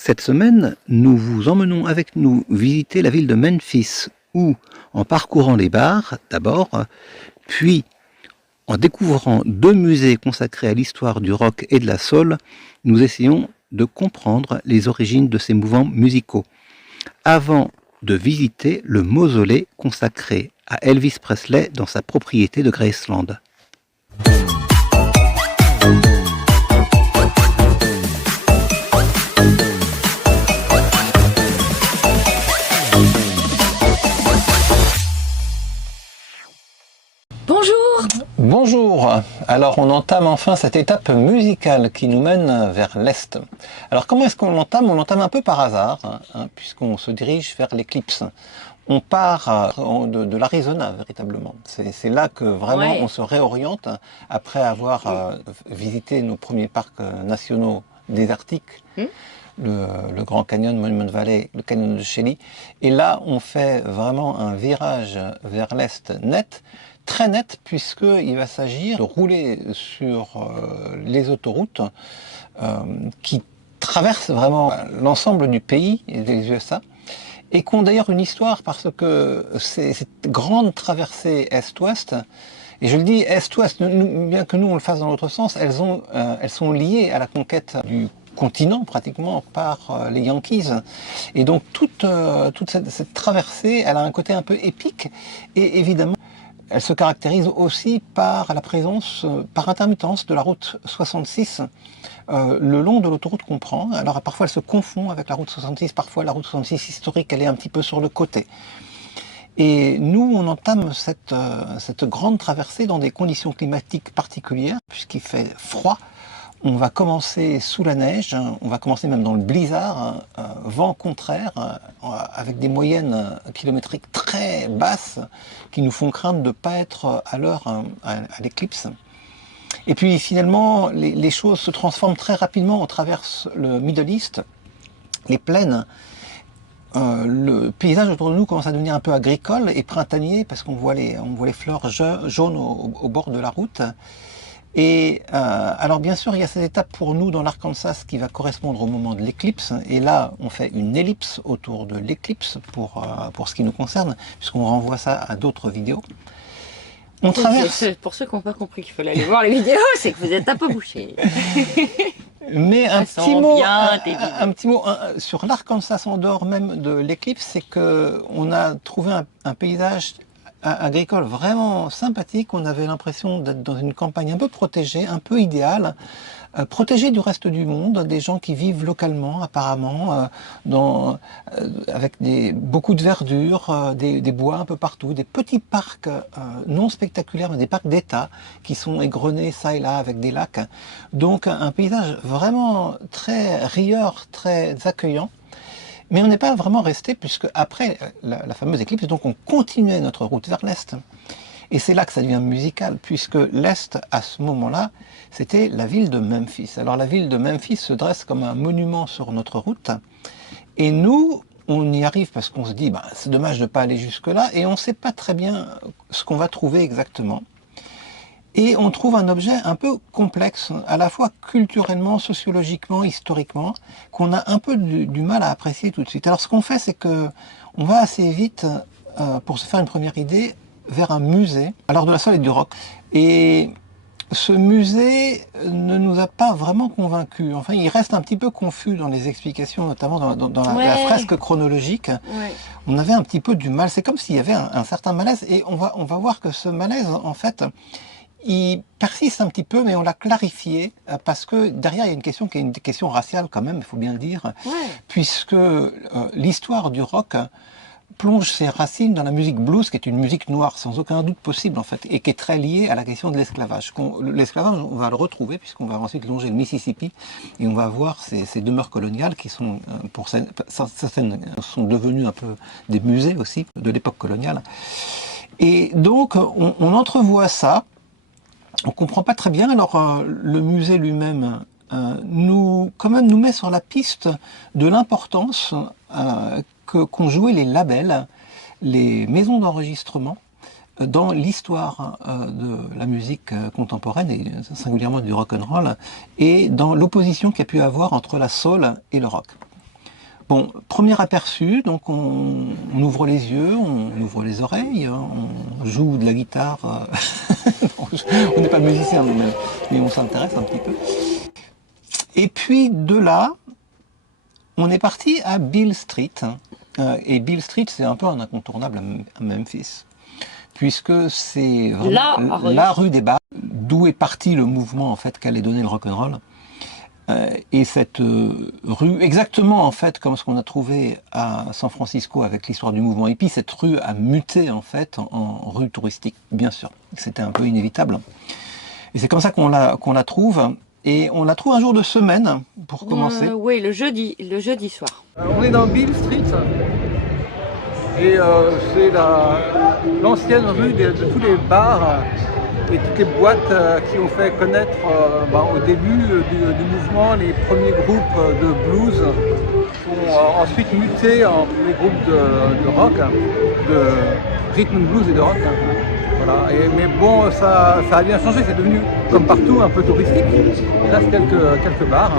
Cette semaine, nous vous emmenons avec nous visiter la ville de Memphis, où, en parcourant les bars d'abord, puis en découvrant deux musées consacrés à l'histoire du rock et de la soul, nous essayons de comprendre les origines de ces mouvements musicaux, avant de visiter le mausolée consacré à Elvis Presley dans sa propriété de Graceland. Bonjour, alors on entame enfin cette étape musicale qui nous mène vers l'Est. Alors comment est-ce qu'on l'entame? On l'entame un peu par hasard, puisqu'on se dirige vers l'éclipse. On part de l'Arizona véritablement. C'est là que vraiment on se réoriente après avoir visité nos premiers parcs nationaux désertiques. Le Grand Canyon, Monument Valley, le Canyon de Shelly. Et là, on fait vraiment un virage vers l'Est net, très net, puisqu'il va s'agir de rouler sur les autoroutes qui traversent vraiment l'ensemble du pays et des USA, et qui ont d'ailleurs une histoire parce que cette grande traversée Est-Ouest, et je le dis Est-Ouest, bien que nous on le fasse dans l'autre sens, elles sont liées à la conquête du continent pratiquement par les Yankees, et donc toute cette traversée, elle a un côté un peu épique, et évidemment elle se caractérise aussi par la présence par intermittence de la route 66 le long de l'autoroute qu'on prend. Alors parfois elle se confond avec la route 66, parfois la route 66 historique elle est un petit peu sur le côté. Et nous, on entame cette grande traversée dans des conditions climatiques particulières, puisqu'il fait froid. On va commencer sous la neige, on va commencer même dans le blizzard, vent contraire, avec des moyennes kilométriques très basses qui nous font craindre de ne pas être à l'heure à l'éclipse. Et puis finalement, les choses se transforment très rapidement. On traverse le Middle East, les plaines. Le paysage autour de nous commence à devenir un peu agricole et printanier parce qu'on voit les fleurs jaunes au bord de la route. Et alors bien sûr, il y a cette étape pour nous dans l'Arkansas qui va correspondre au moment de l'éclipse. Et là, on fait une ellipse autour de l'éclipse pour ce qui nous concerne, puisqu'on renvoie ça à d'autres vidéos. On traverse... Pour ceux qui n'ont pas compris qu'il fallait aller voir les vidéos, c'est que vous êtes un peu bouché. Mais un petit mot sur l'Arkansas en dehors même de l'éclipse, c'est qu'on a trouvé un paysage agricole vraiment sympathique. On avait l'impression d'être dans une campagne un peu protégée, un peu idéale, protégée du reste du monde, des gens qui vivent localement apparemment, avec beaucoup de verdure, des bois un peu partout, des petits parcs non spectaculaires, mais des parcs d'État qui sont égrenés ça et là avec des lacs. Donc un paysage vraiment très rieur, très accueillant. Mais on n'est pas vraiment resté, puisque après la fameuse éclipse, donc on continuait notre route vers l'Est. Et c'est là que ça devient musical, puisque l'Est, à ce moment-là, c'était la ville de Memphis. Alors la ville de Memphis se dresse comme un monument sur notre route, et nous, on y arrive parce qu'on se dit, c'est dommage de ne pas aller jusque-là, et on ne sait pas très bien ce qu'on va trouver exactement. Et on trouve un objet un peu complexe, à la fois culturellement, sociologiquement, historiquement, qu'on a un peu du mal à apprécier tout de suite. Alors ce qu'on fait, c'est que on va assez vite, pour se faire une première idée, vers un musée, alors de la soul et du rock. Et ce musée ne nous a pas vraiment convaincus. Enfin, il reste un petit peu confus dans les explications, notamment dans la fresque chronologique. Ouais. On avait un petit peu du mal. C'est comme s'il y avait un certain malaise. Et on va voir que ce malaise, en fait, il persiste un petit peu, mais on l'a clarifié, parce que derrière, il y a une question qui est une question raciale quand même, il faut bien le dire, puisque l'histoire du rock plonge ses racines dans la musique blues, qui est une musique noire, sans aucun doute possible en fait, et qui est très liée à la question de l'esclavage. L'esclavage, on va le retrouver, puisqu'on va ensuite longer le Mississippi, et on va voir ces demeures coloniales qui sont, pour certaines, sont devenues un peu des musées aussi, de l'époque coloniale. Et donc, on entrevoit ça. On comprend pas très bien. Alors le musée lui-même nous met sur la piste de l'importance qu'ont joué les labels, les maisons d'enregistrement dans l'histoire de la musique contemporaine et singulièrement du rock and roll, et dans l'opposition qu'il y a pu avoir entre la soul et le rock. Bon, premier aperçu, donc on ouvre les yeux, on ouvre les oreilles, hein, on joue de la guitare. On n'est pas musicien, mais on s'intéresse un petit peu. Et puis de là, on est parti à Beale Street. Et Beale Street, c'est un peu un incontournable à Memphis, puisque c'est la rue des bars, d'où est parti le mouvement en fait qu'allait donner le rock'n'roll. Et cette rue, exactement en fait comme ce qu'on a trouvé à San Francisco avec l'histoire du mouvement hippie, cette rue a muté en fait en rue touristique, bien sûr. C'était un peu inévitable. Et c'est comme ça qu'on la trouve. Et on la trouve un jour de semaine, pour commencer. Oui, le jeudi soir. On est dans Beale Street. Et c'est l'ancienne rue de tous les bars et toutes les boîtes qui ont fait connaître au début du mouvement les premiers groupes de blues qui ont ensuite muté en premiers groupes de rock, de rhythm and blues et de rock. Voilà. Mais bon, ça a bien changé, c'est devenu comme partout un peu touristique. Il reste quelques bars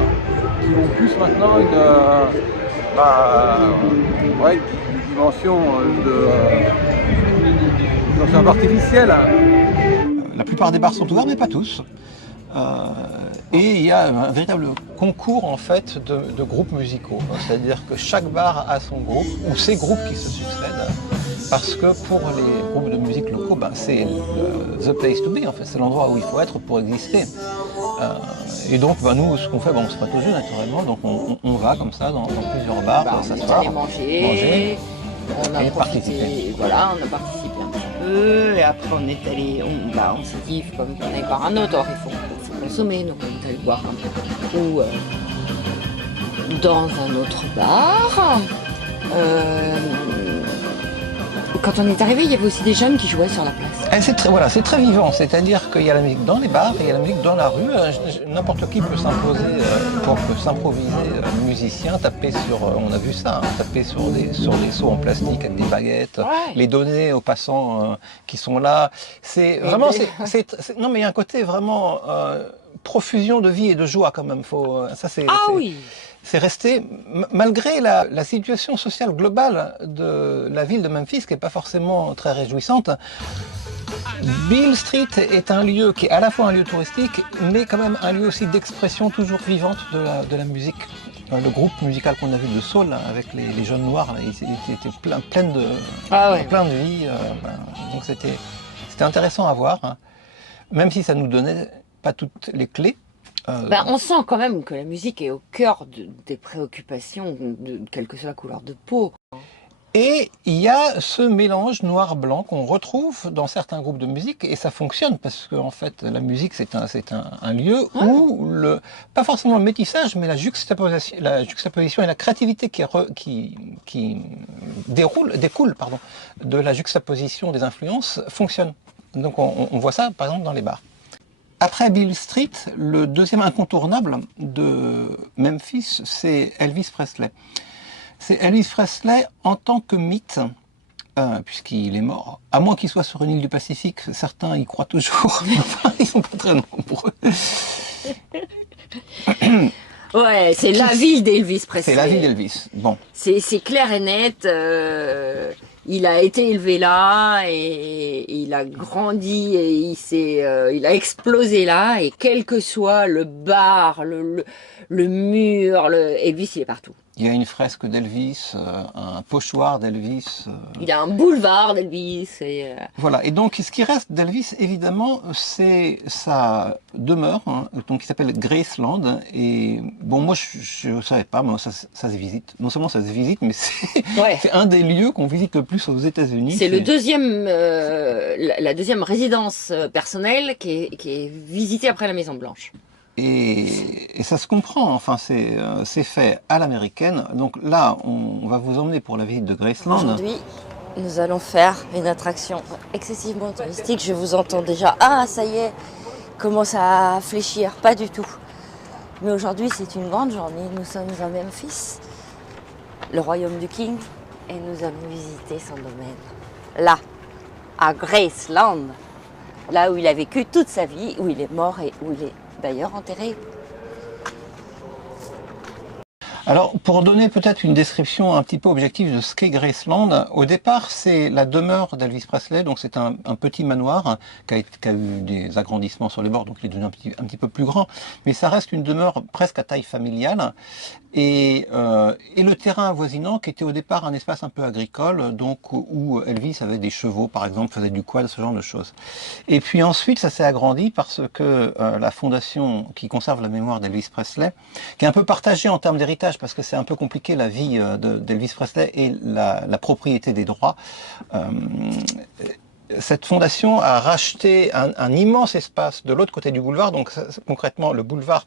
qui ont plus maintenant une dimension un peu artificielle. La plupart des bars sont ouverts, mais pas tous. Et il y a un véritable concours en fait de groupes musicaux. C'est-à-dire que chaque bar a son groupe, ou ses groupes qui se succèdent. Parce que pour les groupes de musique locaux, c'est the place to be, en fait. C'est l'endroit où il faut être pour exister. Et donc, nous, ce qu'on fait, on se prête au jeu naturellement. Donc, on va comme ça dans plusieurs bars, s'asseoir, manger. On a participer. Voilà, on a participé un petit peu. Et après, on est allé, on s'est dit, comme on allait boire un autre, alors il faut consommer. Donc, on est allé boire un coup dans un autre bar. Quand on est arrivé, il y avait aussi des jeunes qui jouaient sur la place. C'est très vivant, c'est-à-dire qu'il y a la musique dans les bars, il y a la musique dans la rue. N'importe qui peut s'improviser musicien, taper sur, on a vu ça, taper sur des seaux en plastique avec des baguettes, les donner aux passants qui sont là. C'est vraiment, non mais il y a un côté vraiment profusion de vie et de joie quand même. Oui. C'est resté, malgré la situation sociale globale de la ville de Memphis, qui n'est pas forcément très réjouissante. Beale Street est un lieu qui est à la fois un lieu touristique, mais quand même un lieu aussi d'expression toujours vivante de la musique. Le groupe musical qu'on a vu de soul, avec les jeunes noirs, il était plein de vie. Donc c'était intéressant à voir, même si ça ne nous donnait pas toutes les clés. On sent quand même que la musique est au cœur des préoccupations, quelle que soit la couleur de peau. Et il y a ce mélange noir-blanc qu'on retrouve dans certains groupes de musique, et ça fonctionne parce que en fait la musique c'est un lieu où pas forcément le métissage, mais la juxtaposition et la créativité qui découle de la juxtaposition des influences fonctionnent. Donc on voit ça par exemple dans les bars. Après Beale Street, le deuxième incontournable de Memphis, c'est Elvis Presley. C'est Elvis Presley en tant que mythe, puisqu'il est mort. À moins qu'il soit sur une île du Pacifique, certains y croient toujours, mais enfin, ils sont pas très nombreux. Ouais, c'est la ville d'Elvis Presley. C'est la ville d'Elvis, bon. C'est clair et net. Il a été élevé là et il a grandi et il a explosé là, et quel que soit le bar, le mur, Elvis il est partout. Il y a une fresque d'Elvis, un pochoir d'Elvis. Il a un boulevard d'Elvis. Voilà, et donc ce qui reste d'Elvis, évidemment, c'est sa demeure, donc, qui s'appelle Graceland. Et bon, moi je ne savais pas, ça se visite. Non seulement ça se visite, mais c'est un des lieux qu'on visite le plus aux États-Unis. C'est la deuxième résidence personnelle qui est visitée après la Maison Blanche. Et ça se comprend, enfin c'est fait à l'américaine. Donc là, on va vous emmener pour la visite de Graceland. Aujourd'hui, nous allons faire une attraction excessivement touristique. Je vous entends déjà, ça y est, commence à fléchir, pas du tout. Mais aujourd'hui, c'est une grande journée. Nous sommes à Memphis, le royaume du King, et nous allons visiter son domaine. Là, à Graceland, là où il a vécu toute sa vie, où il est mort et où il est d'ailleurs enterré. Alors, pour donner peut-être une description un petit peu objective de ce qu'est Graceland, au départ, c'est la demeure d'Elvis Presley, donc c'est un petit manoir qui a eu des agrandissements sur les bords, donc il est devenu un petit peu plus grand, mais ça reste une demeure presque à taille familiale, et le terrain avoisinant qui était au départ un espace un peu agricole, donc où Elvis avait des chevaux, par exemple, faisait du quad, ce genre de choses. Et puis ensuite, ça s'est agrandi parce que la fondation qui conserve la mémoire d'Elvis Presley, qui est un peu partagée en termes d'héritage, parce que c'est un peu compliqué la vie d'Elvis Presley et la propriété des droits. Cette fondation a racheté un immense espace de l'autre côté du boulevard. Donc concrètement, le boulevard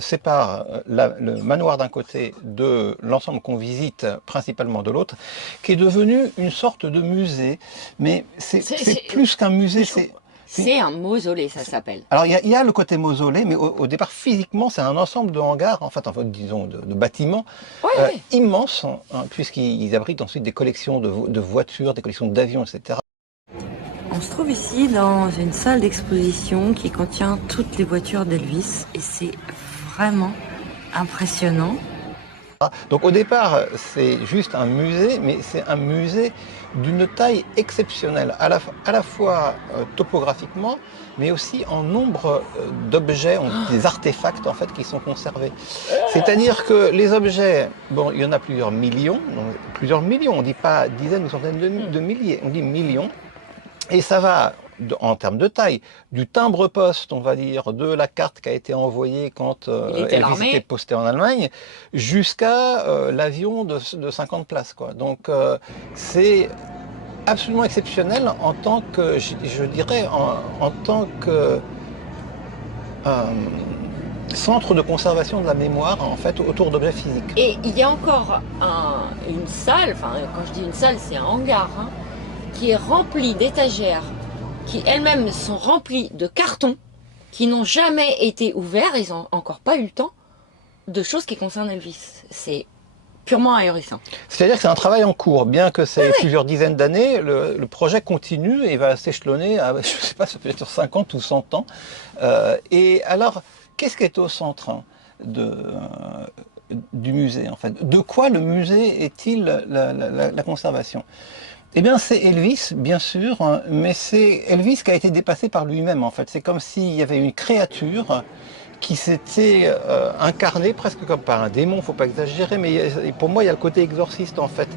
sépare le manoir d'un côté de l'ensemble qu'on visite principalement de l'autre, qui est devenu une sorte de musée. Mais c'est plus qu'un musée. C'est un mausolée, ça s'appelle. Alors il y a le côté mausolée, mais au départ physiquement c'est un ensemble de hangars, en fait disons de bâtiments immenses, hein, puisqu'ils abritent ensuite des collections de voitures, des collections d'avions, etc. On se trouve ici dans une salle d'exposition qui contient toutes les voitures d'Elvis et c'est vraiment impressionnant. Donc au départ, c'est juste un musée, mais c'est un musée d'une taille exceptionnelle, à la fois topographiquement, mais aussi en nombre d'objets, des artefacts en fait qui sont conservés. C'est-à-dire que les objets, bon, il y en a plusieurs millions, on ne dit pas dizaines ou centaines de milliers, on dit millions, et ça va en termes de taille, du timbre-poste, on va dire, de la carte qui a été envoyée quand Elvis était posté en Allemagne, jusqu'à l'avion de 50 places, quoi. Donc c'est absolument exceptionnel en tant que, je dirais, en tant que centre de conservation de la mémoire, en fait, autour d'objets physiques. Et il y a encore une salle, enfin, quand je dis une salle, c'est un hangar, hein, qui est rempli d'étagères qui elles-mêmes sont remplies de cartons qui n'ont jamais été ouverts, ils n'ont encore pas eu le temps, de choses qui concernent Elvis. C'est purement ahurissant. C'est-à-dire que c'est un travail en cours, bien que c'est plusieurs dizaines d'années, le projet continue et va s'échelonner à, je ne sais pas, ça peut être 50 ou 100 ans. Et alors, qu'est-ce qui est au centre du musée, en fait? De quoi le musée est-il la conservation? Eh bien, c'est Elvis, bien sûr, hein, mais c'est Elvis qui a été dépassé par lui-même, en fait. C'est comme s'il y avait une créature qui s'était incarnée presque comme par un démon, faut pas exagérer, mais pour moi, il y a le côté exorciste, en fait.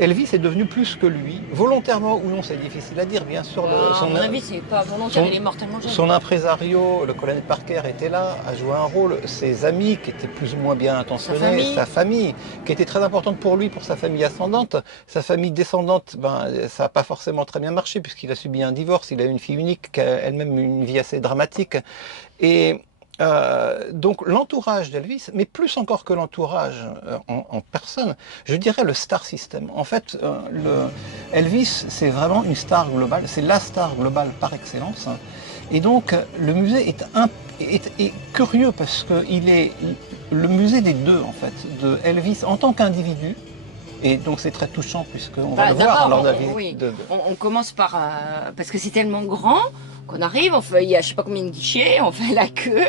Elvis est devenu plus que lui, volontairement ou non, c'est difficile à dire, bien sûr. À mon avis, c'est pas volontaire, il est mortellement jeune. Son impresario, le colonel Parker, était là, a joué un rôle. Ses amis, qui étaient plus ou moins bien intentionnés, sa famille, qui était très importante pour lui, pour sa famille ascendante. Sa famille descendante, ben, ça n'a pas forcément très bien marché, puisqu'il a subi un divorce, il a eu une fille unique, qui a elle-même une vie assez dramatique. Et donc l'entourage d'Elvis, mais plus encore que l'entourage en personne, je dirais le star system. En fait, Elvis, c'est vraiment une star globale, c'est la star globale par excellence. Et donc le musée est curieux parce qu'il est le musée des deux, en fait, de Elvis en tant qu'individu. Et donc c'est très touchant puisqu'on va le voir lors de la visite. Oui. On commence par parce que c'est tellement grand qu'on arrive, on fait, il y a je sais pas combien de guichets, on fait la queue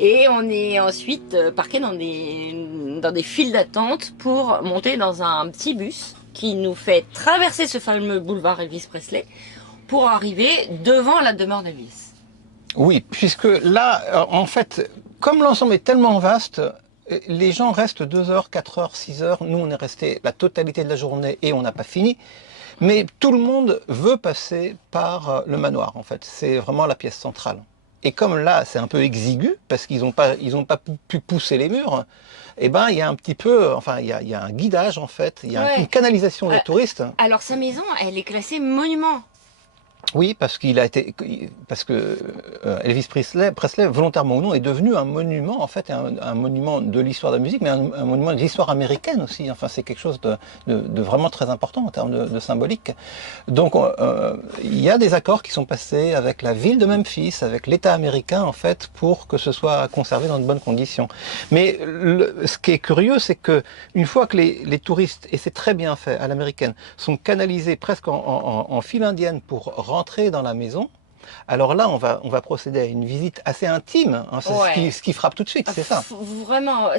et on est ensuite parqué dans des files d'attente pour monter dans un petit bus qui nous fait traverser ce fameux boulevard Elvis Presley pour arriver devant la demeure d'Elvis. Oui, puisque là, en fait, comme l'ensemble est tellement vaste, les gens restent 2 heures, 4 heures, 6 heures. Nous, on est resté la totalité de la journée et on n'a pas fini. Mais tout le monde veut passer par le manoir, en fait. C'est vraiment la pièce centrale. Et comme là, c'est un peu exigu, parce qu'ils n'ont pas pu pousser les murs, eh ben, il y a un petit peu, enfin, il y a un guidage, en fait. Il y a une canalisation des touristes. Alors, sa maison, elle est classée monument. Oui, parce que Elvis Presley, volontairement ou non, est devenu un monument, en fait, un monument de l'histoire de la musique, mais un monument de l'histoire américaine aussi. Enfin, c'est quelque chose de vraiment très important en termes de symbolique. Donc, il y a des accords qui sont passés avec la ville de Memphis, avec l'État américain, en fait, pour que ce soit conservé dans de bonnes conditions. Mais ce qui est curieux, c'est que une fois que les touristes, et c'est très bien fait à l'américaine, sont canalisés presque en file indienne pour rentrer dans la maison, alors là, on va procéder à une visite assez intime. Hein, c'est ce qui frappe tout de suite, c'est ça. Vraiment,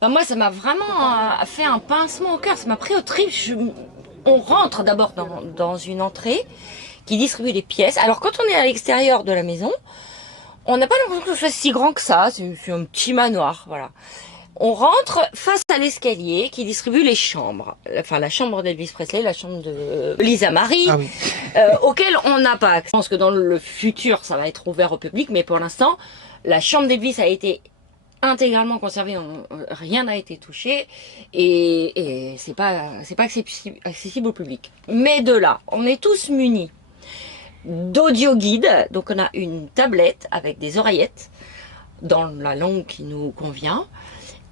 Bah, moi, ça m'a vraiment fait un pincement au cœur. Ça m'a pris au trip. On rentre d'abord dans une entrée qui distribue les pièces. Alors, quand on est à l'extérieur de la maison, on n'a pas l'impression que ce soit si grand que ça. C'est un petit manoir, voilà. On rentre face à l'escalier qui distribue les chambres. Enfin, la chambre d'Elvis Presley, la chambre de Lisa Marie, Ah oui. auquel on n'a pas accès. Je pense que dans le futur, ça va être ouvert au public, mais pour l'instant, la chambre d'Elvis a été intégralement conservée, rien n'a été touché, et c'est pas accessible au public. Mais de là, on est tous munis d'audio guide, donc on a une tablette avec des oreillettes dans la langue qui nous convient.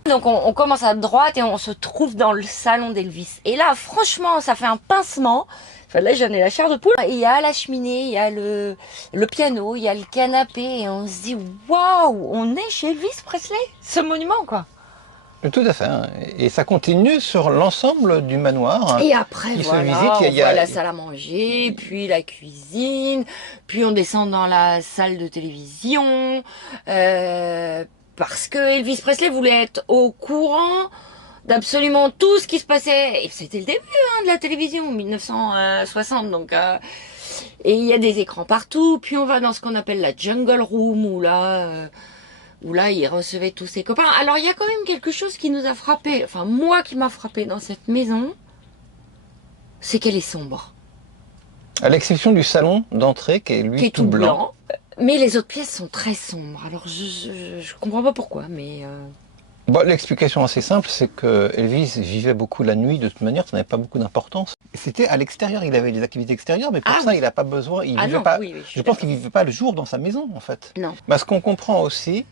Donc on commence à droite et on se trouve dans le salon d'Elvis. Et là, franchement, ça fait un pincement. Enfin, là, j'en ai la chair de poule. Il y a la cheminée, il y a le piano, il y a le canapé. Et on se dit, waouh, on est chez Elvis Presley. Ce monument, quoi. Tout à fait. Hein. Et ça continue sur l'ensemble du manoir. Et après, qui voilà, se visite. on voit la salle à manger, puis la cuisine, puis on descend dans la salle de télévision. Parce que Elvis Presley voulait être au courant d'absolument tout ce qui se passait. Et c'était le début de la télévision, 1960. Donc, et il y a des écrans partout. Puis on va dans ce qu'on appelle la Jungle Room, où là, il recevait tous ses copains. Alors, il y a quand même quelque chose qui nous a frappé, enfin, moi qui m'a frappé dans cette maison, c'est qu'elle est sombre. À l'exception du salon d'entrée, qui est lui Qui est tout blanc. Mais les autres pièces sont très sombres. Alors, je comprends pas pourquoi, mais... Bon, l'explication assez simple, c'est que Elvis vivait beaucoup la nuit, de toute manière, ça n'avait pas beaucoup d'importance. C'était à l'extérieur, il avait des activités extérieures, mais pour ça, il n'a pas besoin, il vivait non, pas, oui, je pense qu'il ne vivait pas le jour dans sa maison, en fait. Non. Parce qu'on comprend aussi,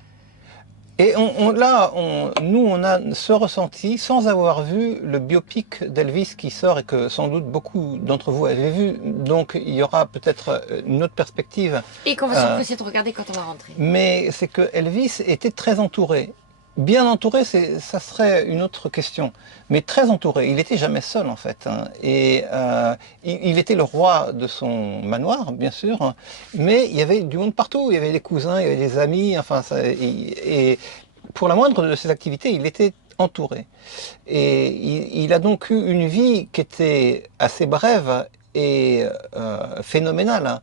et nous, on a ce ressenti sans avoir vu le biopic d'Elvis qui sort et que sans doute beaucoup d'entre vous avez vu. Donc, il y aura peut-être une autre perspective. Et qu'on va s'empresser de regarder quand on va rentrer. Mais c'est que Elvis était très entouré. Bien entouré, ça serait une autre question. Mais très entouré. Il n'était jamais seul, en fait. Hein. Et il était le roi de son manoir, bien sûr. Hein. Mais il y avait du monde partout. Il y avait des cousins, il y avait des amis. Enfin, et pour la moindre de ses activités, il était entouré. Et il a donc eu une vie qui était assez brève et phénoménale. Hein.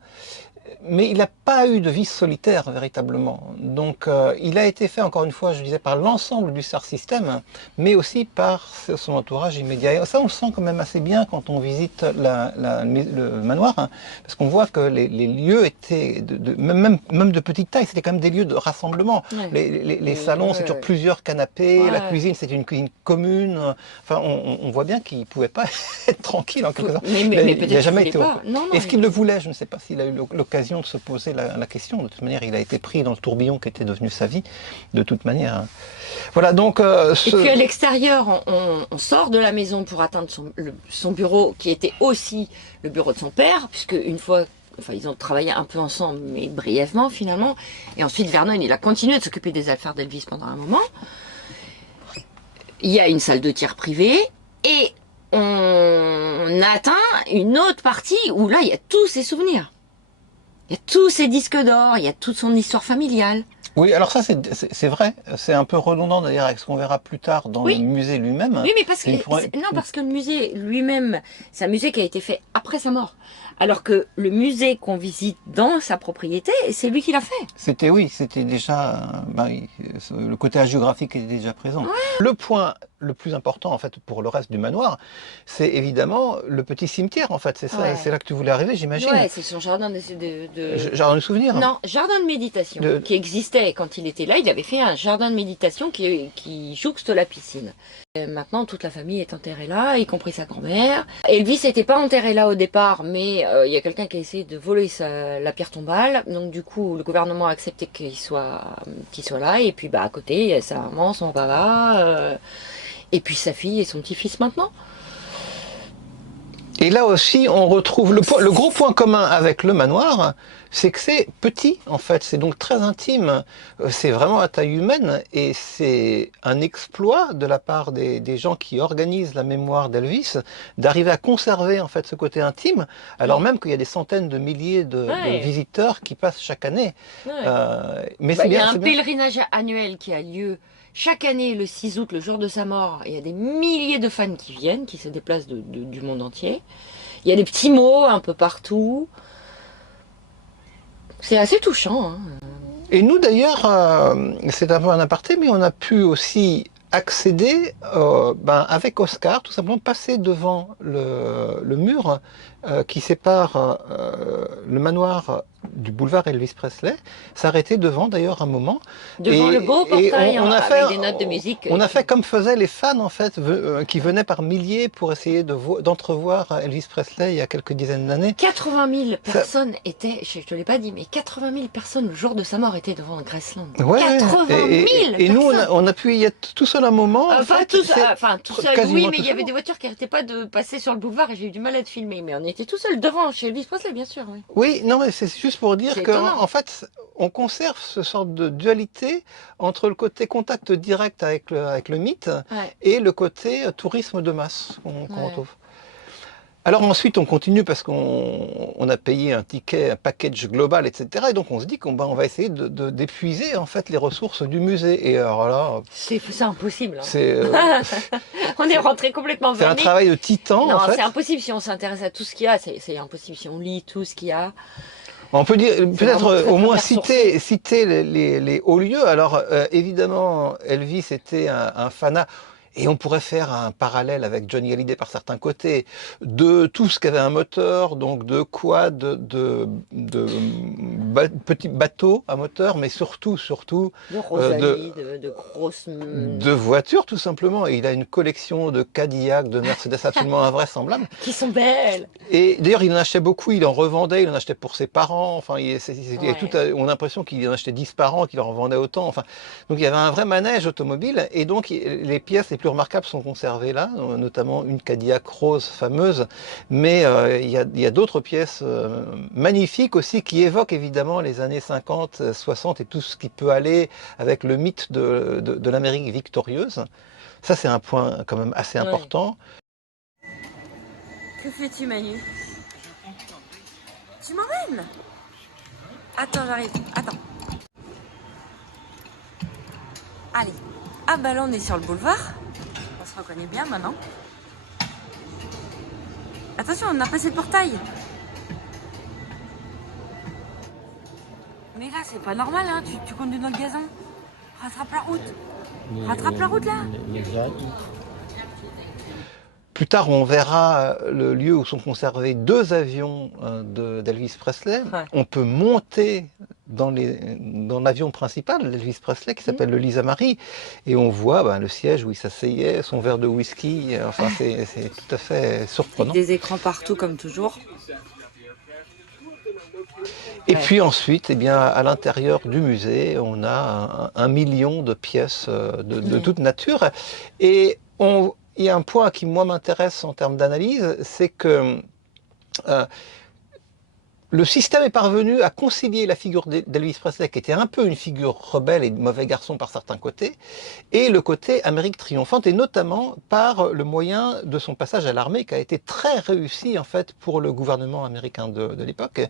Mais il n'a pas eu de vie solitaire véritablement. Donc il a été fait, encore une fois, je disais, par l'ensemble du Star System, mais aussi par son entourage immédiat. Et ça, on le sent quand même assez bien quand on visite le manoir, hein, parce qu'on voit que les lieux étaient, même de petite taille, c'était quand même des lieux de rassemblement. Ouais. Les salons, c'est toujours plusieurs canapés, la cuisine, c'était une cuisine commune. Enfin, on voit bien qu'il ne pouvait pas être tranquille en quelque sorte. Mais il n'a jamais été pas. Est-ce qu'il le voulait? Je ne sais pas s'il a eu l'occasion de se poser la question. De toute manière, il a été pris dans le tourbillon qui était devenu sa vie, de toute manière. Voilà, donc... Et puis à l'extérieur, on sort de la maison pour atteindre son bureau, qui était aussi le bureau de son père, puisque une fois... Enfin, ils ont travaillé un peu ensemble, mais brièvement, finalement. Et ensuite, Vernon, il a continué de s'occuper des affaires d'Elvis pendant un moment. Il y a une salle de tir privée, et on atteint une autre partie où là, il y a tous ses souvenirs. Il y a tous ses disques d'or, il y a toute son histoire familiale. Oui, alors ça c'est vrai, c'est un peu redondant d'ailleurs avec ce qu'on verra plus tard dans le musée lui-même. Oui, mais parce que le musée lui-même, c'est un musée qui a été fait après sa mort. Alors que le musée qu'on visite dans sa propriété, c'est lui qui l'a fait. C'était déjà, le côté hagiographique était déjà présent. Ouais. Le point le plus important en fait pour le reste du manoir, c'est évidemment le petit cimetière en fait. C'est ça, c'est là que tu voulais arriver, j'imagine. Ouais, c'est son jardin jardin de souvenirs. Non, jardin de méditation qui existait quand il était là. Il avait fait un jardin de méditation qui jouxte la piscine. Et maintenant, toute la famille est enterrée là, y compris sa grand-mère. Elvis n'était pas enterré là au départ, mais il y a quelqu'un qui a essayé de voler la pierre tombale. Donc du coup, le gouvernement a accepté qu'il soit là. Et puis à côté, il y a sa maman, son papa. Et puis sa fille et son petit-fils maintenant. Et là aussi, on retrouve le gros point commun avec le manoir, c'est que c'est petit en fait, c'est donc très intime, c'est vraiment à taille humaine et c'est un exploit de la part des gens qui organisent la mémoire d'Elvis d'arriver à conserver en fait ce côté intime, alors même qu'il y a des centaines de milliers de visiteurs qui passent chaque année. Mais il y a un pèlerinage annuel qui a lieu Chaque année, le 6 août, le jour de sa mort, il y a des milliers de fans qui viennent, qui se déplacent du monde entier. Il y a des petits mots un peu partout. C'est assez touchant. Hein. Et nous d'ailleurs, c'est un peu un aparté, mais on a pu aussi accéder avec Oscar, tout simplement passer devant le mur qui sépare le manoir du boulevard Elvis Presley, s'arrêter devant d'ailleurs un moment. Devant le beau portail avec des notes de musique. On a fait comme faisaient les fans en fait, qui venaient par milliers pour essayer d'entrevoir Elvis Presley il y a quelques dizaines d'années. 80 000 personnes étaient, je ne te l'ai pas dit, mais 80 000 personnes le jour de sa mort étaient devant Graceland. Ouais, 80 000 Et nous, on a pu y être tout seul un moment. Tout seul, oui, mais il y avait des voitures qui n'arrêtaient pas de passer sur le boulevard et j'ai eu du mal à être filmé. Mais on était tout seul devant, chez Elvis Presley, bien sûr. Oui, oui, non, mais c'est juste pour dire qu'en fait, on conserve ce sorte de dualité entre le côté contact direct avec le mythe et le côté tourisme de masse qu'on retrouve. Alors ensuite, on continue parce qu'on a payé un ticket, un package global, etc. Et donc on se dit qu'on va essayer d'épuiser en fait les ressources du musée. Et alors là, c'est impossible. Hein. On est rentré complètement. C'est un travail de titan. Non, en fait. c'est impossible si on s'intéresse à tout ce qu'il y a. C'est impossible si on lit tout ce qu'il y a. On peut dire, peut-être au moins citer les hauts lieux. Alors évidemment, Elvis était un fanat. Et on pourrait faire un parallèle avec Johnny Hallyday par certains côtés, de tout ce qu'avait un moteur, donc de quad, de petits bateaux à moteur, mais surtout de Rosalie, de grosses... de voitures tout simplement. Et il a une collection de Cadillac, de Mercedes absolument invraisemblable. Qui sont belles. Et d'ailleurs, il en achetait beaucoup, il en revendait, il en achetait pour ses parents. Enfin, on a l'impression qu'il en achetait 10 par an, qu'il en revendait autant. Enfin, donc il y avait un vrai manège automobile. Et donc les pièces les plus remarquables sont conservées là, notamment une Cadillac rose fameuse, mais il y a d'autres pièces magnifiques aussi qui évoquent évidemment les années 50, 60 et tout ce qui peut aller avec le mythe de l'Amérique victorieuse. Ça c'est un point quand même assez important. Que fais-tu Manu? Tu m'emmènes? Attends, j'arrive, attends. Allez, ah bah là on est sur le boulevard. On se reconnaît bien maintenant. Attention, on a passé le portail. Mais là, c'est pas normal, hein. Tu conduis dans le gazon. Rattrape la route. Rattrape la route, là. Plus tard, on verra le lieu où sont conservés 2 avions d'Elvis Presley. Ouais. On peut monter dans l'avion principal d'Elvis Presley qui s'appelle le Lisa Marie et on voit le siège où il s'asseyait, son verre de whisky. Enfin, c'est tout à fait surprenant. Avec des écrans partout comme toujours. Et puis ensuite, eh bien, à l'intérieur du musée, on a 1 million de pièces de toute nature. Et il y a un point qui, moi, m'intéresse en termes d'analyse, c'est que le système est parvenu à concilier la figure d'Elvis Presley, qui était un peu une figure rebelle et mauvais garçon par certains côtés, et le côté Amérique triomphante, et notamment par le moyen de son passage à l'armée, qui a été très réussi en fait pour le gouvernement américain de l'époque,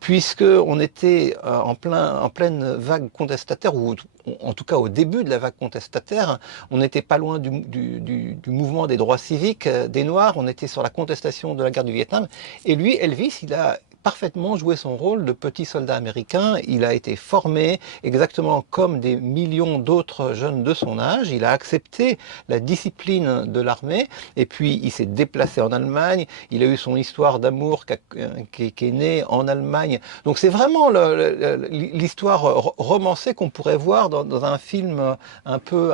puisque on était en pleine vague contestataire, ou en tout cas au début de la vague contestataire, on n'était pas loin du mouvement des droits civiques des Noirs, on était sur la contestation de la guerre du Vietnam, et lui, Elvis, il a parfaitement joué son rôle de petit soldat américain. Il a été formé exactement comme des millions d'autres jeunes de son âge. Il a accepté la discipline de l'armée et puis il s'est déplacé en Allemagne. Il a eu son histoire d'amour qui est née en Allemagne. Donc c'est vraiment l'histoire romancée qu'on pourrait voir dans un film un peu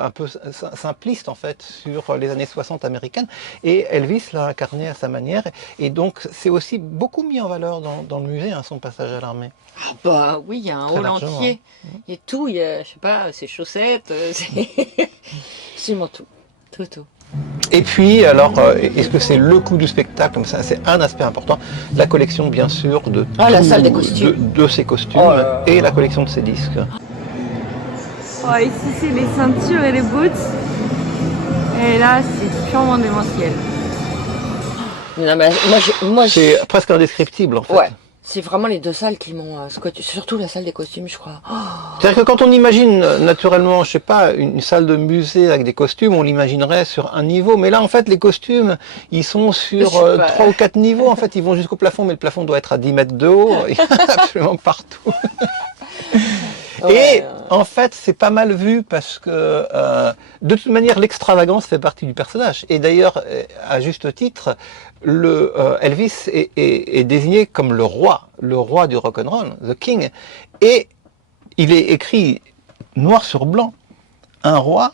simpliste en fait sur les années 60 américaines. Et Elvis l'a incarné à sa manière. Et donc c'est aussi beaucoup mis en valeur dans le musée, son passage à l'armée. Ah bah oui, il y a un hall entier. Il y a tout, il y a, je sais pas, ses chaussettes, c'est absolument tout. Tout. Et puis, alors, est-ce que c'est le coup du spectacle, comme ça, c'est un aspect important, la collection, bien sûr, la salle des costumes. De ses costumes et la collection de ses disques. Oh, ici, c'est les ceintures et les boots. Et là, c'est purement démentiel. Non, mais moi c'est presque indescriptible en fait. Ouais, C'est vraiment les deux salles qui m'ont scotché, surtout la salle des costumes, je crois. C'est-à-dire que quand on imagine naturellement, je sais pas, une salle de musée avec des costumes, on l'imaginerait sur un niveau. Mais là, en fait, les costumes, ils sont sur 3 ou 4 niveaux. En fait, ils vont jusqu'au plafond, mais le plafond doit être à 10 mètres de haut. Il y en a absolument partout. Ouais, Et en fait, c'est pas mal vu parce que de toute manière, l'extravagance fait partie du personnage. Et d'ailleurs, à juste titre, Elvis est désigné comme le roi du rock'n'roll, the king. Et il est écrit noir sur blanc, un roi.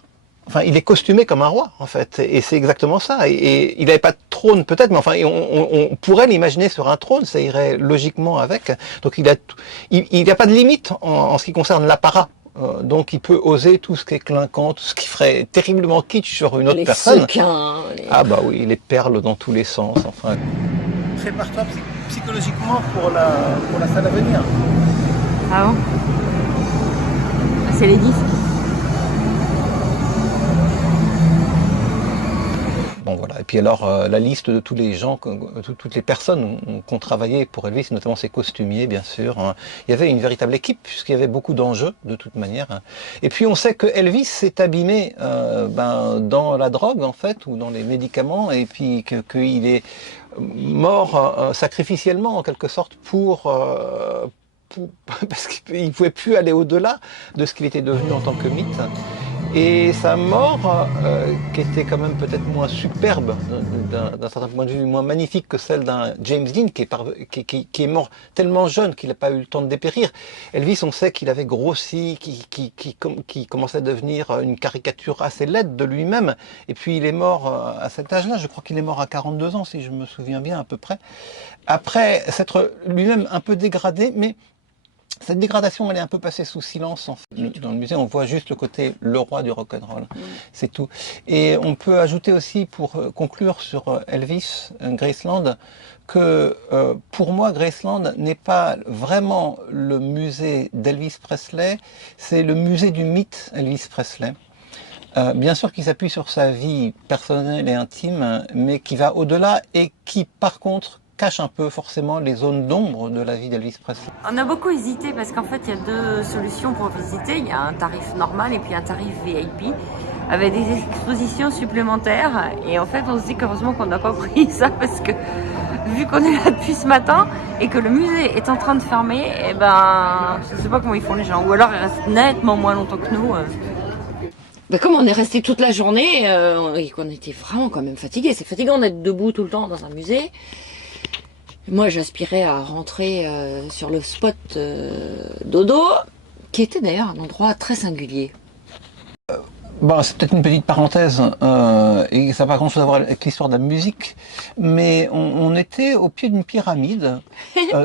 Enfin, il est costumé comme un roi, en fait, et c'est exactement ça. Et il n'avait pas de trône, peut-être, mais enfin, on pourrait l'imaginer sur un trône, ça irait logiquement avec. Donc, il n'y a pas de limite en ce qui concerne l'apparat. Donc, il peut oser tout ce qui est clinquant, tout ce qui ferait terriblement kitsch sur une autre personne. Sequins, Ah bah oui, les perles dans tous les sens. Enfin, prépare-toi psychologiquement pour la salle à venir. Ah bon? C'est les disques. Bon voilà, et puis alors la liste de tous les gens, toutes les personnes qui ont travaillé pour Elvis, notamment ses costumiers bien sûr. Hein. Il y avait une véritable équipe puisqu'il y avait beaucoup d'enjeux de toute manière. Hein. Et puis on sait que Elvis s'est abîmé dans la drogue en fait ou dans les médicaments et puis qu'il est mort sacrificiellement en quelque sorte parce qu'il ne pouvait plus aller au-delà de ce qu'il était devenu en tant que mythe. Et sa mort, qui était quand même peut-être moins superbe, d'un certain point de vue, moins magnifique que celle d'un James Dean, qui est mort tellement jeune qu'il n'a pas eu le temps de dépérir. Elvis, on sait qu'il avait grossi, qui commençait à devenir une caricature assez laide de lui-même. Et puis il est mort à cet âge-là, je crois qu'il est mort à 42 ans, si je me souviens bien à peu près. Après s'être lui-même un peu dégradé, mais cette dégradation, elle est un peu passée sous silence. En fait. Dans le musée, on voit juste le côté le roi du rock'n'roll. C'est tout. Et on peut ajouter aussi, pour conclure sur Elvis, Graceland, que pour moi, Graceland n'est pas vraiment le musée d'Elvis Presley, c'est le musée du mythe Elvis Presley. Bien sûr qu'il s'appuie sur sa vie personnelle et intime, mais qui va au-delà et qui, par contre, cache un peu forcément les zones d'ombre de la vie d'Elvis Presley. On a beaucoup hésité parce qu'en fait il y a deux solutions pour visiter. Il y a un tarif normal et puis un tarif VIP avec des expositions supplémentaires. Et en fait on se dit qu'heureusement qu'on n'a pas pris ça parce que vu qu'on est là depuis ce matin et que le musée est en train de fermer, et ben je sais pas comment ils font les gens. Ou alors ils restent nettement moins longtemps que nous. Bah, comme on est resté toute la journée et qu'on était vraiment quand même fatigués. C'est fatigant d'être debout tout le temps dans un musée. Moi, j'aspirais à rentrer sur le spot dodo, qui était d'ailleurs un endroit très singulier. Bon, c'est peut-être une petite parenthèse, et ça n'a pas grand-chose à voir avec l'histoire de la musique, mais on était au pied d'une pyramide,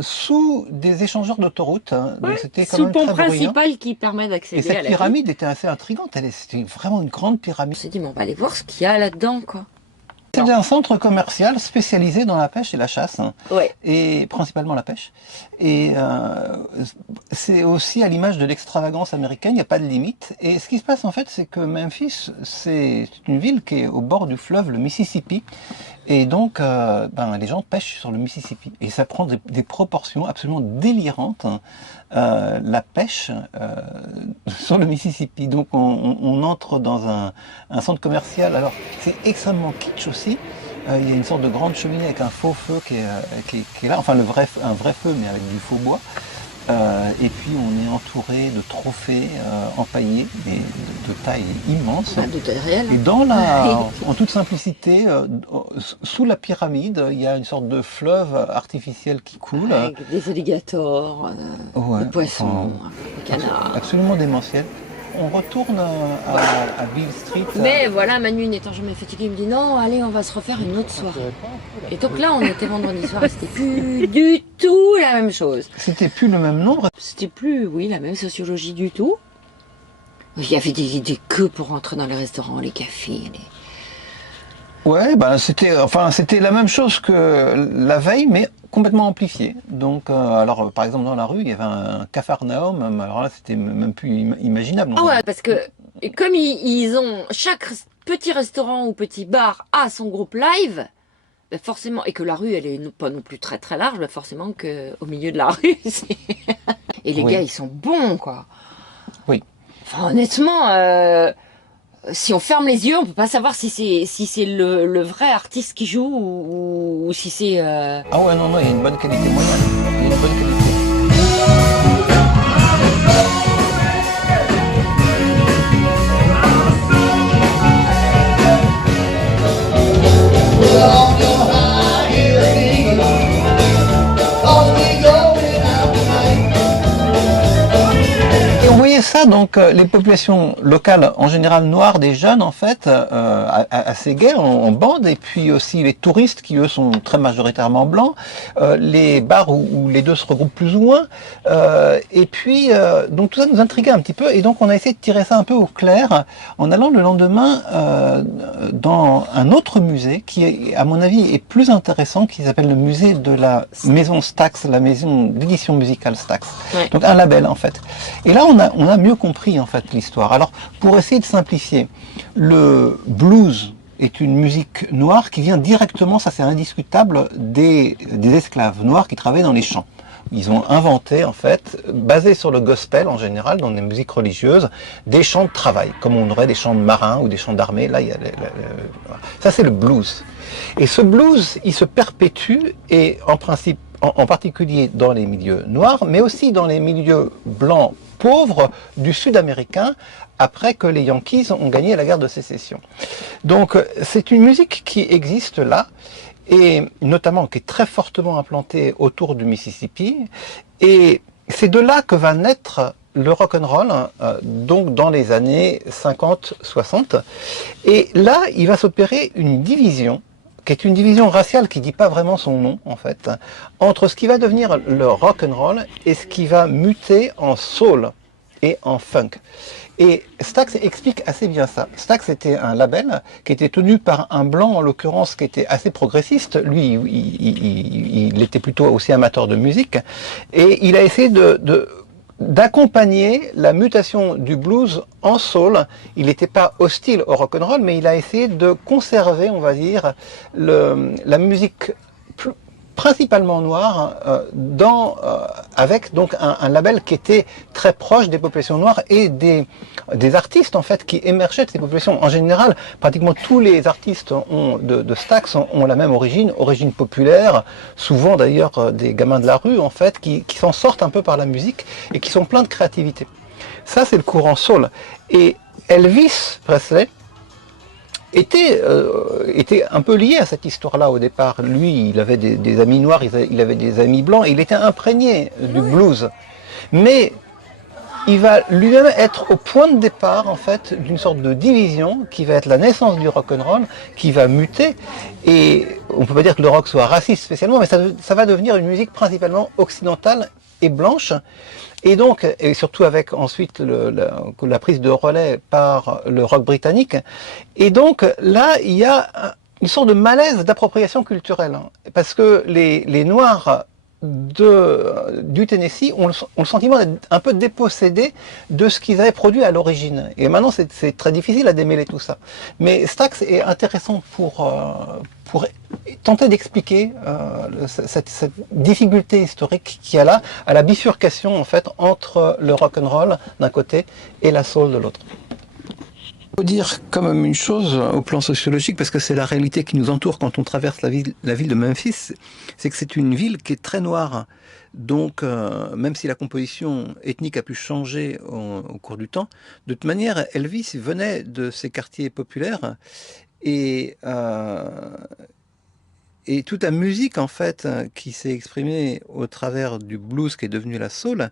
sous des échangeurs d'autoroutes. Hein, Ouais, c'était quand sous le même pont très bruyant. principal qui permet d'accéder Et à cette la pyramide ville. était assez intrigante, c'était vraiment une grande pyramide. On s'est dit, bon, on va aller voir ce qu'il y a là-dedans, quoi. C'était un centre commercial spécialisé dans la pêche et la chasse, hein, Ouais. et principalement la pêche. Et c'est aussi à l'image de l'extravagance américaine, il n'y a pas de limite. Et ce qui se passe en fait, c'est que Memphis, c'est une ville qui est au bord du fleuve, le Mississippi. Et donc, les gens pêchent sur le Mississippi. Et ça prend des proportions absolument délirantes, hein, la pêche sur le Mississippi. Donc, on entre dans un centre commercial. Alors, c'est extrêmement kitsch aussi. Il y a une sorte de grande cheminée avec un faux feu qui est là. Enfin, un vrai feu, mais avec du faux bois. Et puis on est entouré de trophées empaillés de taille immense. Bah, de taille réelle. Et en toute simplicité, sous la pyramide, il y a une sorte de fleuve artificiel qui coule. Avec des alligators, Ouais, des poissons, enfin, des canards. absolument démentiel. On retourne à Beale Street. Mais voilà, Manu n'étant jamais fatigué, il me dit non, allez, on va se refaire une autre soirée. Et donc là, on était vendredi soir et c'était plus du tout la même chose. C'était plus le même nombre. C'était plus, oui, la même sociologie du tout. Il y avait des queues pour rentrer dans les restaurants, les cafés. Ouais, c'était la même chose que la veille, mais complètement amplifié. Donc, alors, par exemple, dans la rue, il y avait un Capharnaüm. Alors là, c'était même plus imaginable. Ah ouais, parce que comme ils ont chaque petit restaurant ou petit bar a son groupe live, Ben forcément, et que la rue, elle est pas non plus très très large, ben forcément qu'au milieu de la rue, et les gars, ils sont bons, quoi. Oui. Enfin, honnêtement, si on ferme les yeux, on peut pas savoir si c'est le vrai artiste qui joue ou si c'est... Ah ouais, non, non, il y a une bonne qualité moyenne. Il y a une bonne qualité. Et on voyait ça, donc les populations locales, en général noires, des jeunes en fait, assez gays en bande, et puis aussi les touristes qui eux sont très majoritairement blancs, les bars où les deux se regroupent plus ou moins, et puis donc tout ça nous intriguait un petit peu, et donc on a essayé de tirer ça un peu au clair en allant le lendemain dans un autre musée qui, à mon avis, est plus intéressant, qui s'appelle le musée de la maison Stax, la maison d'édition musicale Stax, Ouais. donc un label en fait. Et là on a mieux compris en fait l'histoire. Alors pour essayer de simplifier, le blues est une musique noire qui vient directement, ça c'est indiscutable, des esclaves noirs qui travaillaient dans les champs. Ils ont inventé, en fait, basé sur le gospel en général, dans les musiques religieuses, des chants de travail, comme on aurait des chants de marins ou des chants d'armée. Là, il y a ça, c'est le blues. Et ce blues, il se perpétue, et en principe, en particulier dans les milieux noirs, mais aussi dans les milieux blancs pauvres du sud-américain, après que les Yankees ont gagné la guerre de sécession. Donc, c'est une musique qui existe là, et notamment qui est très fortement implantée autour du Mississippi, et c'est de là que va naître le rock'n'roll, donc dans les années 50-60, et là il va s'opérer une division, qui est une division raciale qui dit pas vraiment son nom en fait, entre ce qui va devenir le rock'n'roll et ce qui va muter en soul et en funk. Et Stax explique assez bien ça. Stax était un label qui était tenu par un blanc, en l'occurrence, qui était assez progressiste. Lui, il était plutôt aussi amateur de musique. Et il a essayé d'accompagner la mutation du blues en soul. Il n'était pas hostile au rock'n'roll, mais il a essayé de conserver, on va dire, la musique principalement noire, avec donc un label qui était très proche des populations noires et des artistes en fait qui émergeaient de ces populations. En général, pratiquement tous les artistes de Stax ont la même origine populaire, souvent d'ailleurs des gamins de la rue en fait, qui s'en sortent un peu par la musique et qui sont pleins de créativité. Ça c'est le courant soul. Et Elvis Presley était un peu lié à cette histoire-là au départ. Lui, il avait des amis noirs, il avait des amis blancs, et il était imprégné du blues. Mais il va lui-même être au point de départ, en fait, d'une sorte de division qui va être la naissance du rock'n'roll, qui va muter. Et on peut pas dire que le rock soit raciste spécialement, mais ça va devenir une musique principalement occidentale et blanche. Et donc, et surtout avec ensuite la prise de relais par le rock britannique. Et donc là, il y a une sorte de malaise d'appropriation culturelle. Parce que les Noirs du Tennessee ont le sentiment d'être un peu dépossédés de ce qu'ils avaient produit à l'origine. Et maintenant, c'est très difficile à démêler tout ça. Mais Stax est intéressant pour tenter d'expliquer cette difficulté historique qu'il y a là, à la bifurcation en fait entre le rock'n'roll d'un côté et la soul de l'autre. Il faut dire quand même une chose au plan sociologique, parce que c'est la réalité qui nous entoure quand on traverse la ville de Memphis, c'est que c'est une ville qui est très noire. Donc, même si la composition ethnique a pu changer au cours du temps, de toute manière, Elvis venait de ces quartiers populaires et toute la musique, en fait, qui s'est exprimée au travers du blues qui est devenu la soul,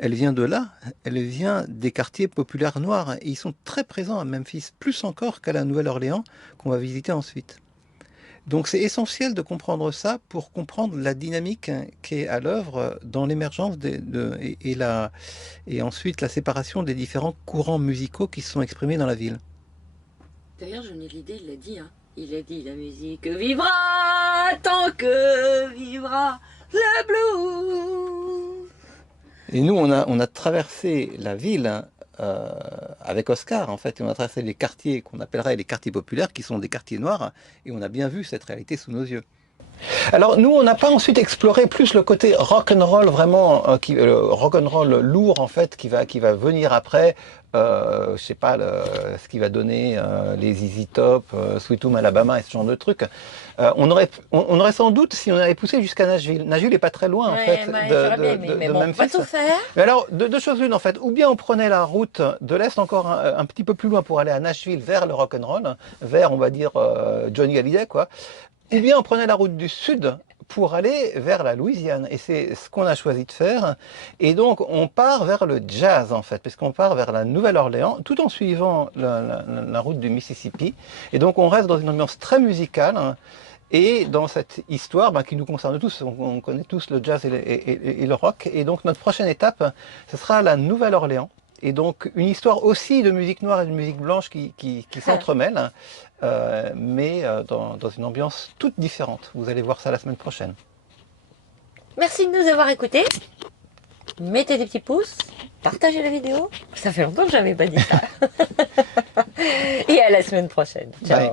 elle vient de là, elle vient des quartiers populaires noirs. Et ils sont très présents à Memphis, plus encore qu'à la Nouvelle-Orléans, qu'on va visiter ensuite. Donc c'est essentiel de comprendre ça pour comprendre la dynamique qui est à l'œuvre dans l'émergence et ensuite la séparation des différents courants musicaux qui se sont exprimés dans la ville. D'ailleurs, Johnny Hallyday, il l'a dit, hein. Il a dit, la musique vivra tant que vivra le blues. Et nous, on a traversé la ville avec Oscar, en fait, et on a tracé les quartiers qu'on appellerait les quartiers populaires, qui sont des quartiers noirs, et on a bien vu cette réalité sous nos yeux. Alors nous, on n'a pas ensuite exploré plus le côté rock and roll vraiment, rock and roll lourd en fait, qui va venir après. Je sais pas ce qui va donner les ZZ Top, Sweet Home Alabama et ce genre de trucs. On aurait sans doute, si on avait poussé jusqu'à Nashville. Nashville est pas très loin en fait de bon, Memphis. on va tout faire. Mais alors deux choses l'une en fait. Ou bien on prenait la route de l'est encore un petit peu plus loin pour aller à Nashville vers le rock and roll, vers on va dire Johnny Hallyday quoi. Ou bien on prenait la route du sud pour aller vers la Louisiane. Et c'est ce qu'on a choisi de faire. Et donc, on part vers le jazz, en fait, puisqu'on part vers la Nouvelle-Orléans, tout en suivant la route du Mississippi. Et donc, on reste dans une ambiance très musicale. Et dans cette histoire qui nous concerne tous, on connaît tous le jazz et le rock. Et donc, notre prochaine étape, ce sera la Nouvelle-Orléans. Et donc, une histoire aussi de musique noire et de musique blanche qui s'entremêlent, mais dans une ambiance toute différente. Vous allez voir ça la semaine prochaine. Merci de nous avoir écoutés. Mettez des petits pouces, partagez la vidéo. Ça fait longtemps que j'avais pas dit ça. Et à la semaine prochaine. Ciao. Bye.